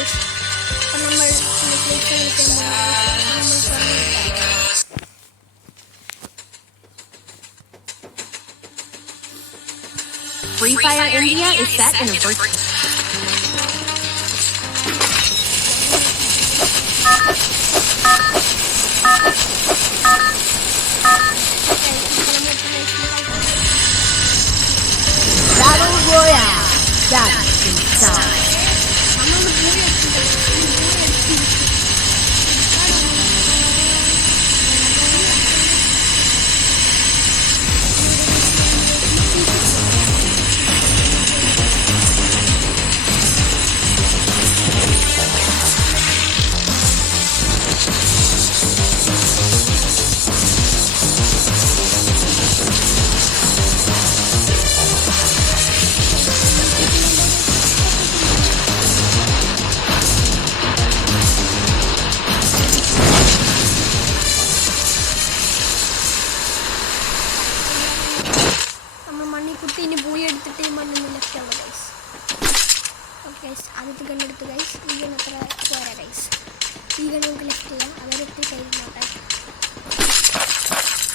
Guys. അപ്പോൾ നമ്മൾ കളിക്കാൻ Free Fire India is set in a virtual. Battle Royale. That's inside. കുട്ടീനെ പോയി എടുത്തിട്ട് മണ്ണിൽ ലെഫ്റ്റാവുക ഗൈസ്. ഓക്കെ ഗൈസ്, ആദ്യത്തെ ഗണ്ണെടുത്ത് ഗൈസ്. ഈ ഗൺ അത്ര പോരാ ഗൈസ്. ഈ ഗൺ നമുക്ക് ലെഫ്റ്റ് ചെയ്യാം. അവരെത്തി കയ്യിൽ നോട്ടെ.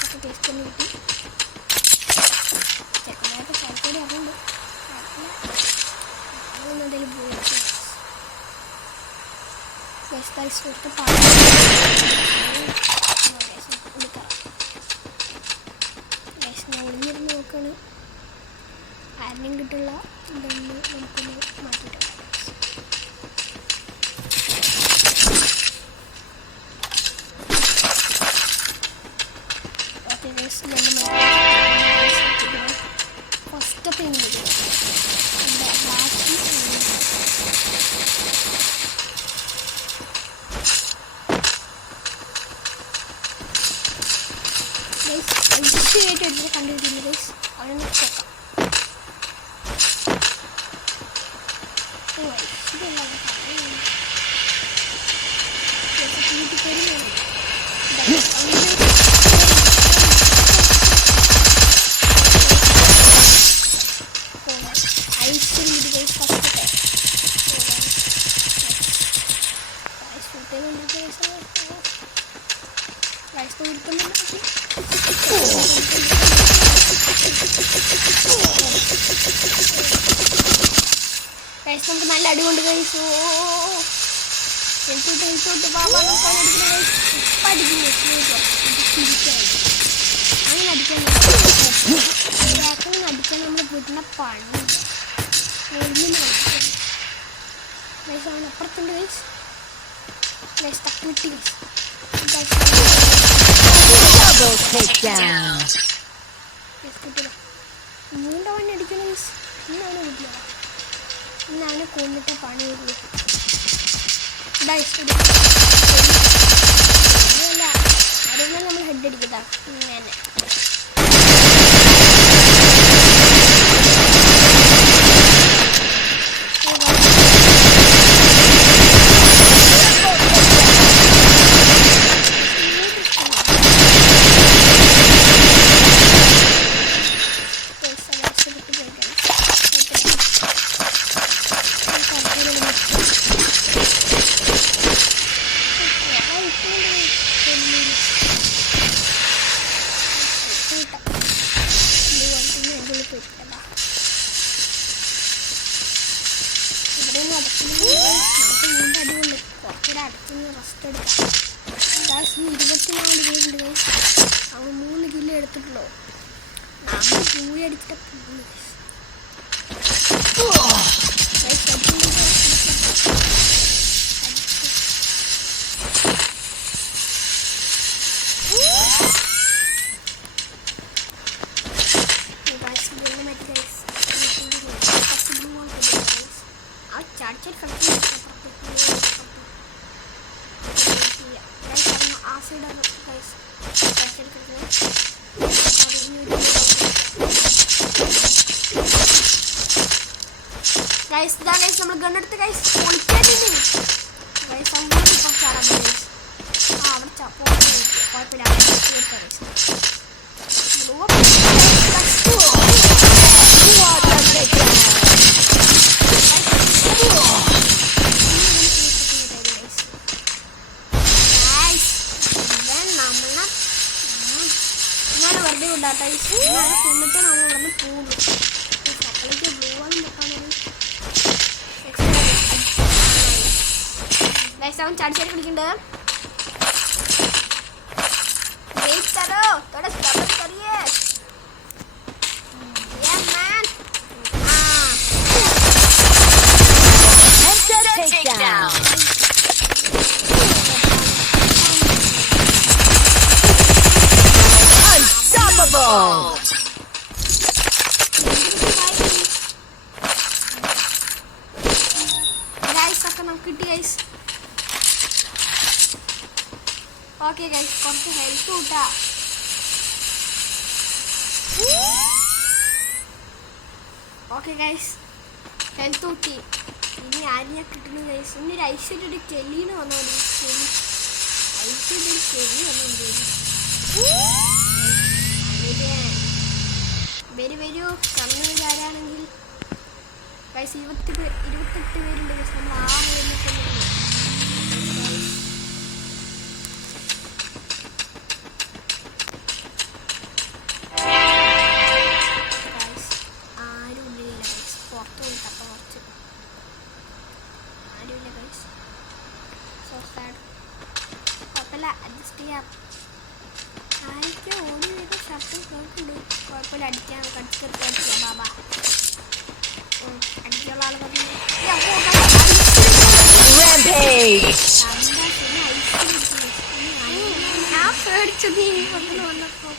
അപ്പോൾ ഗൈസ് തന്നെ കിട്ടി. ചെക്കനായിട്ട് സൈക്കോടി അതുകൊണ്ട് എന്തെങ്കിലും പോയി ഗൈസ്. ഗൈസ് തൊട്ട് പാടും എടുക്കാം ഗൈസ്. ഞാൻ ഒളിഞ്ഞിരുന്ന് നോക്കുകയാണ്. ആരെയും കിട്ടുള്ള ഇതൊന്ന് നമുക്കൊന്ന് മാറ്റിയിട്ടുണ്ട്. ഓക്കെ ഗൈസ്, ഫസ്റ്റ് അപ്പം ഇങ്ങനെ ഐശ്വര്യമായിട്ട് എടുത്ത് കണ്ടിരിക്കുന്നു ഗൈസ്. അവനെ നോക്കാം. നമുക്ക് നല്ല അടികൊണ്ട് കഴിച്ചു. അങ്ങനെ അടിക്കാൻ നമ്മൾ വീട്ടിനെ പണി അവൻ അപ്പുറത്തുണ്ട് ഗൈസ്. ഗൈസ് തക്കുട്ടി മൂന്ന് അവനെ അടിക്കണം ഗൈസ്. ഇന്ന് അവനെ വീട്ടില. ഇന്ന് അവനെ കൊന്നിട്ട് പണി വരുള്ളൂ. അല്ല ആരെങ്കിലും നമ്മൾ ഹെഡ് അടിക്കട്ടാ. ഇങ്ങനെ നമുക്ക് വീണ്ടും അടികൊണ്ട് കുറച്ചൊരു അടുത്തുനിന്ന് റെസ്റ്റ് എടുക്കാം. 24 പേരുണ്ട് ഗൈസ്. അവൻ 3 കിലോ എടുത്തിട്ടുള്ളൂ. നമ്മൾ പൂളി അടിച്ചിട്ട് പൂളി ഗൈസ് ഇതാ ഗൈസ് നമ്മൾ ഗണ്ണെടുത്ത് ഗൈസ് പൊളിക്കാനില്ലേ ഗൈസ് അങ്ങോട്ട് ഇപ്പം ചാടാൻ ഗൈസ്. ആ അവിടെ കുഴപ്പമില്ല കൊന്നിട്ട് നമ്മൾ ഇവിടെ പോകുന്നു. സപ്ലൈക്ക് ബ്ലൂ ആണെന്ന് നോക്കാനൊരു അവൻ ചാടിച്ചാടി പിടിക്കണ്ട്. Takedown. Unstoppable. നമുക്ക് കിട്ടി ഗൈസ്. ഓക്കെ ഗൈസ്, കുറച്ച് ഹെൽത്ത് കൂട്ടാ. ഓക്കെ ഗൈസ്, ഹെൽത്ത് കൂട്ടി. ഇനി ആരെയാ കിട്ടുന്നു ഗൈസ്? ഇനി ഒരു ഐശ്വര്യൊരു കെലീന് വന്നോ. ഐശ്വര്യൊരു കെലി വന്നോ. വരൂ കണ്ണു ആരാണെങ്കിൽ ഗൈസ് 28 പേരുണ്ട് ഗൈസ്. നമ്മൾ ആ പേരിനൊക്കെ അഡ്ജസ്റ്റ് ചെയ്യാം. ആരൊക്കെ ഓടി ചെയ്ത ഷർട്ടും കേൾക്കുന്നുണ്ട്. കുഴപ്പമില്ല, അടിക്കാൻ കടിച്ചെടുത്ത് ബാബാ അടിക്കാനുള്ള ആൾ പറഞ്ഞു. ഞാൻ പേടിച്ചു നീ കൊണ്ടു വന്നപ്പോ.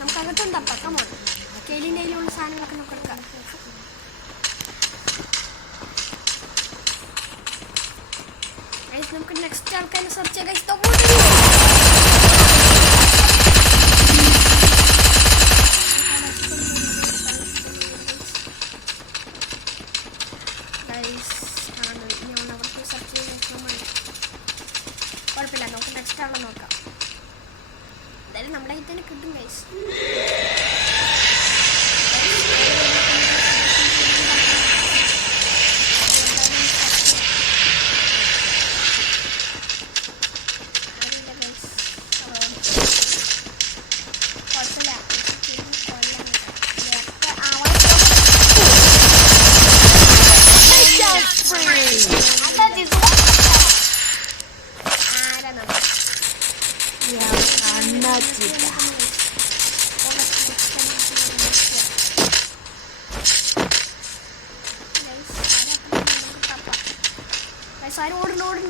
നമുക്കകത്തും തപ്പാം. കമോൺ, കെലിൻ്റെ കയ്യിലുള്ള സാധനങ്ങളൊക്കെ നമുക്ക് എടുക്കാം. നമുക്ക് നെക്സ്റ്റ് ആൾക്കാരെ സെർച്ച് ചെയ്യാം. കുഴപ്പമില്ല, നമുക്ക് നെക്സ്റ്റ് ആളെ നോക്കാം. എന്തായാലും നമ്മുടെ കയ്യിൽ തന്നെ കിട്ടും ഗൈസ്.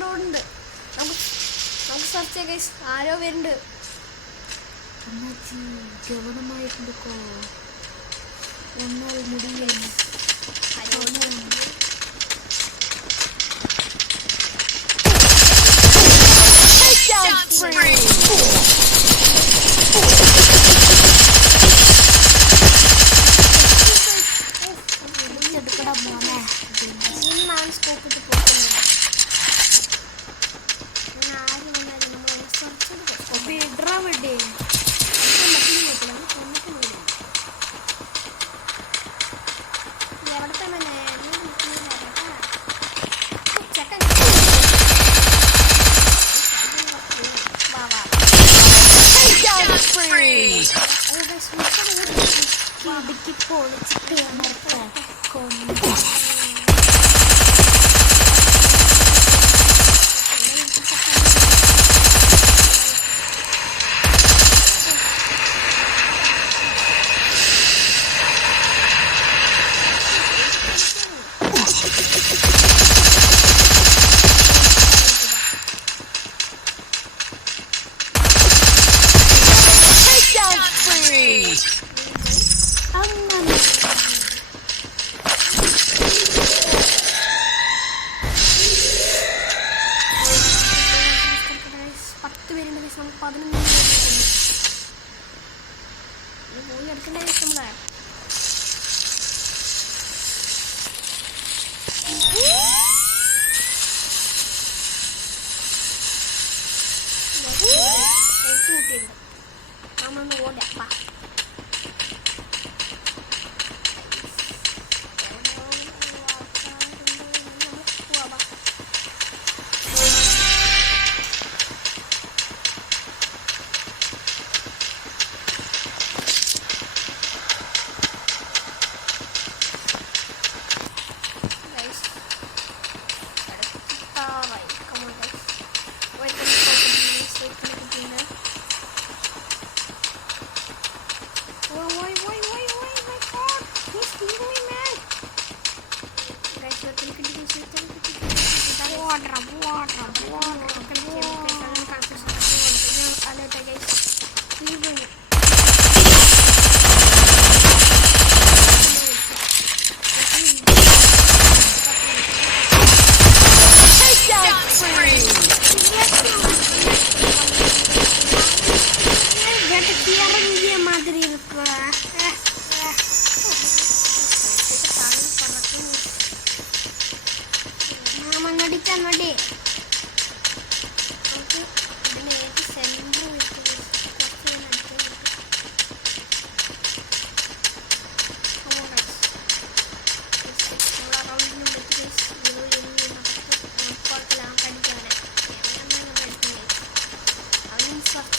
ഓടുന്നുണ്ട്. നമുക്ക് സെർച്ച് ചെയ്യാം ഗൈസ്. ആരോ വരുന്നുണ്ട്. ഗവണമായിട്ടുണ്ടോ ഒന്നാൽ മുടിയില്ല.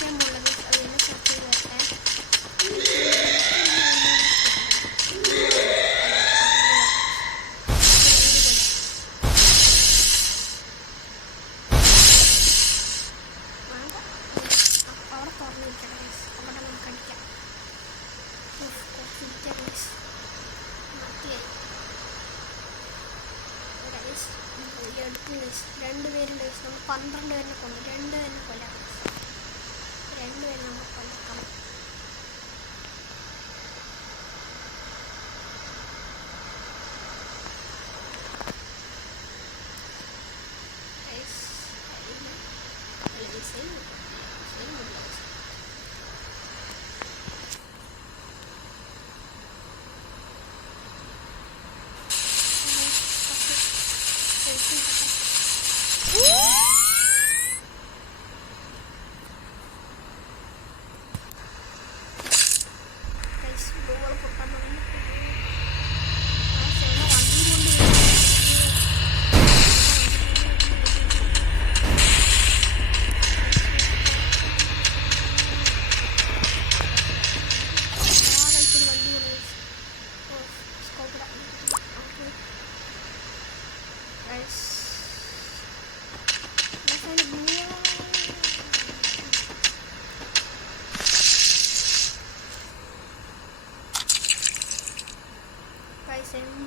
ചെയ്യാൻ പോകുന്നത് ഗൈസ് അത് തന്നെ സെർച്ച് ചെയ്ത് വരട്ടെ. അവിടെ തുറന്നു വെക്കണം ഗൈസ്. അവിടെ നമുക്ക് അടിക്കാം. കുറച്ചിരിക്കാം ഗൈസ്. മതിയായി ഗൈസ്. എടുത്ത് ഗൈസ്. 2 പേരുണ്ട് ഗൈസ്. നമ്മൾ 12 പേരിനെ കൊന്നു. 2 പേരിനെ കൊല്ലാം ഗൈസ്. 2 പേര് നമ്മൾ കൊല്ലക്കണം.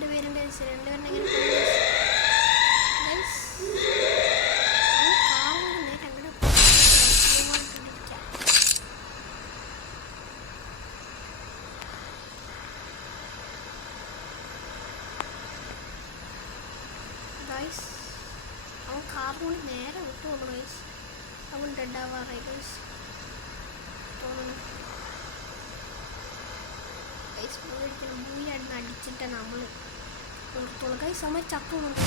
രണ്ടുപേരുണ്ട് രണ്ടുപേരുടെ അവൻ കാർ കൊണ്ട് നേരെ വിട്ടു പോകണം ഗൈസ്. അവൻ ഡെഡ് ആവാറായി ഗൈസ് തോന്നുന്നു. ഗൈസ് പോയിരിക്കണം. മൂയായിരുന്നു അടിച്ചിട്ട് നമ്മൾ നിർത്തുള്ളൂ ഗൈസ്. അമ്മ ചക്കുന്നുണ്ട്.